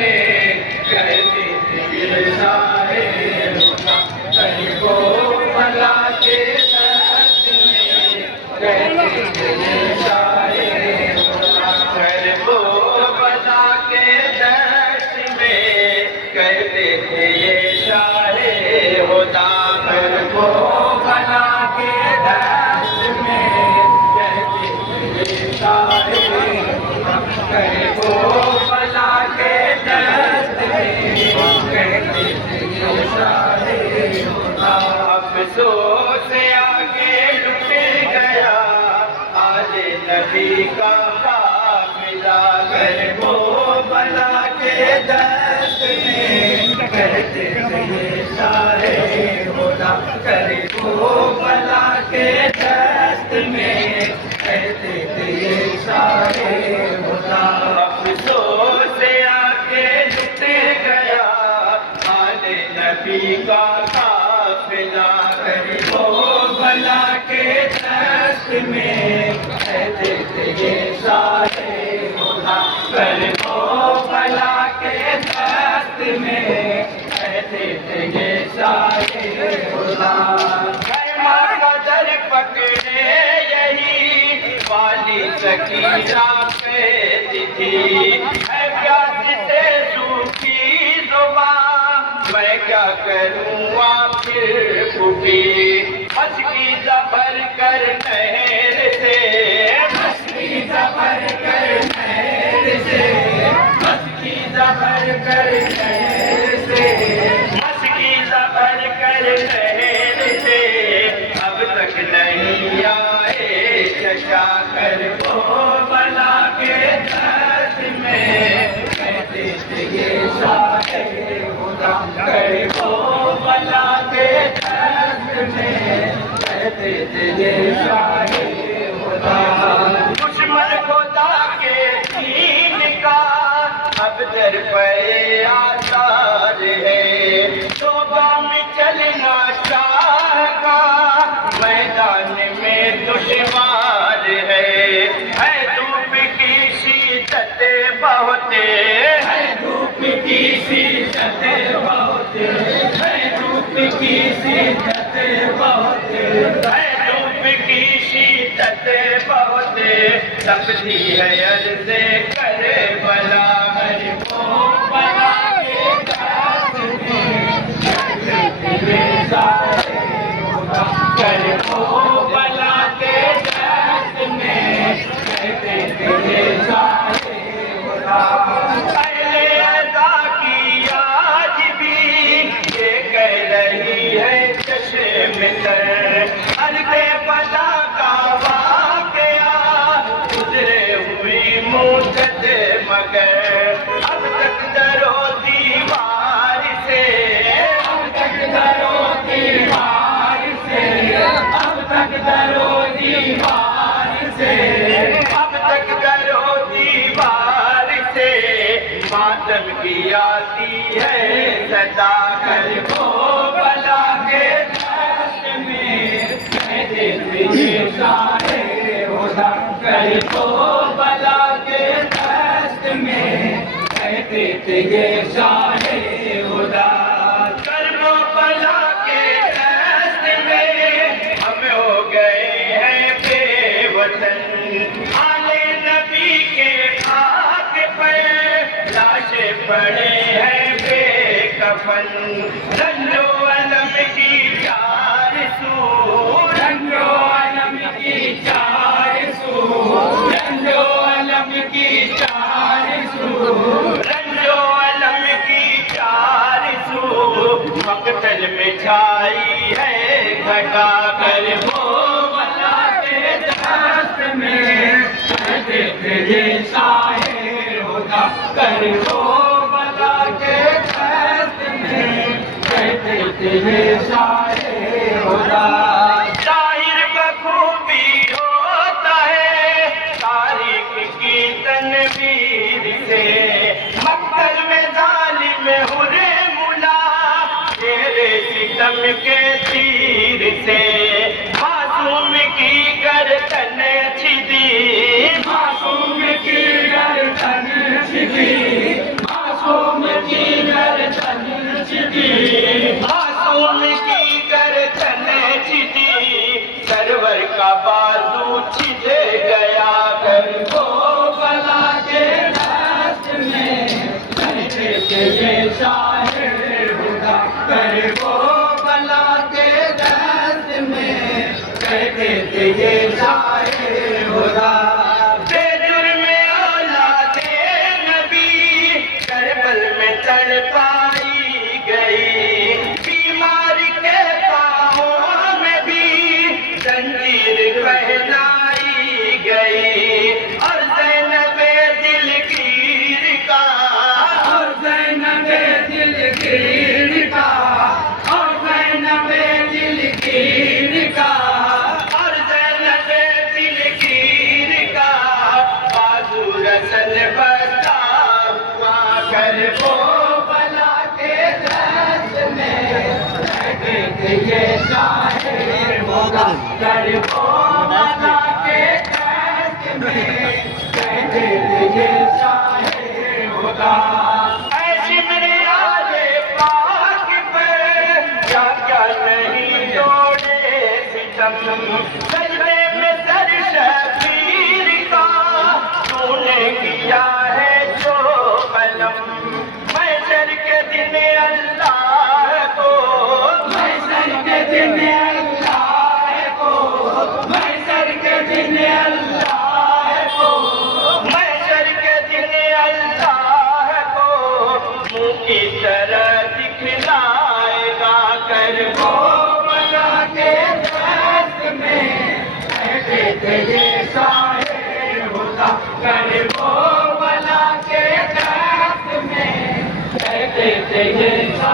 میں کہتے تھے سارے کہیں کو بلا کے دست میں کہتے تھے سارے گھر کو بلا کے دست میں کہتے تھے سارے ہوتا گھر کو بلا کے دست میں کہتے تھے سارے گھر کو بلا کے دست میں کہتے تھے سارے افسوس آگے لٹ گیا آج نبی کا قافلہ گھر کو بلا کے دست میں کہتے تھے سارے خدا گھر کو بلا کے دست میں کہتے تھے سارے خدا افسوس آگے لٹ گیا آج نبی کا قافلہ گھر کو بلا کے دست میں کہتے تھے سارے خدا گھر کو بلا کے دست میں کہتے تھے سارے خدا خیمہ کا در پکڑے یہی والی سکینہ کہتی تھی اے پیاس سے سوکھی زبان میں کیا کروں آپ پھر پھوپی مشکی زبر کر نہر سے مشکی زبر کر نہر سے مشکی زبر کر نہر سے مشکی زبر کر نہر سے اب تک نہیں آئے چشا کر کو بلا کے دست میں کہتے تھے سارے خدا کر کو بلا کے دست میں کہتے تھے سارے خدا دشمن خدا کے دین کا اب در پہ آثار ہے توبہ میں چلنا شاہ کا میدان میں دشوار ہے دھوپ کی شدت بہت ہے دھوپ کی شدت بہت ہے دھوپ کی شدت بہت ہے دھوپ کی شدت بہت تپتی ہے عرض کرے بلا ہر کو بلا کے دست میں کہتے تھے سارے کر کو بلا کے دست میں کہتے تھے سارے پہلے ادا کی آج بھی یہ کہہ رہی ہے چشم تر ارض بلا کا واقعہ گزرے ہوئی مدت مگر اب تک درو دیوار سے اب تک درو دیوار سے اب تک درو دیوار سے اب تک درو دیوار سے ماتم کی آتی ہے صدا کر کو بلا کے دست میں کہتے تھے سارے خدا کر کو بلا کے دست میں کہتے تھے سارے خدا کرم بلا کے دست میں ہم ہو گئے ہیں بے وطن آلے نبی کے خاک پہ لاشیں پڑے ہیں بے کفن رنجو علم کی چار سو رنجو علم کی چار سو رنجو علم کی چار سو رنجو علم کی چار سو مقتل میں چھائی ہے گھٹا کر وہ بلا کے دست میں کہتے تھے سارے خدا کر وہ بلا کے دست میں کہتے تھے سارے خدا ظاہر بخوبی ہوتا ہے تاریخ کی تنویر سے مقتل میں ظالم ہرے ملا تیرے ستم کے تیر سے معصوم کی گردن چھدی معصوم کی گردن چھدی معصوم یہ شاہ خدا بے جرم اولاد نبی کربل میں تڑپائی گئی بیمار کے پاؤں میں بھی زنجیر پہنائی گئی اور زینب دلگیر کا اور زینب دلگیر کا اور زینب دلگیر کا اور زینب دلگیر کا بازو رسل بستا ہوا کر وہ بلا کے دست میں کہتے یہ شاہ ہوگا کر وہ بلا کے دست میں کہتے یہ شاہ ہوگا اے شمر آلِ پاک پر کیا کیا نہیں توڑے ستم سجدے میں سر شبیر کا تو نے کیا ہے جو قلم محشر کے دن اللہ کو محشر کے دن اللہ کو محشر کے دن اللہ کو محشر کے دن اللہ کو منہ کی طرح دکھلائے گا کر وہ بلا کے دست میں کہتے یہ شاہ ہوتا کر وہ بلا کے دست میں کہتے یہ شاہ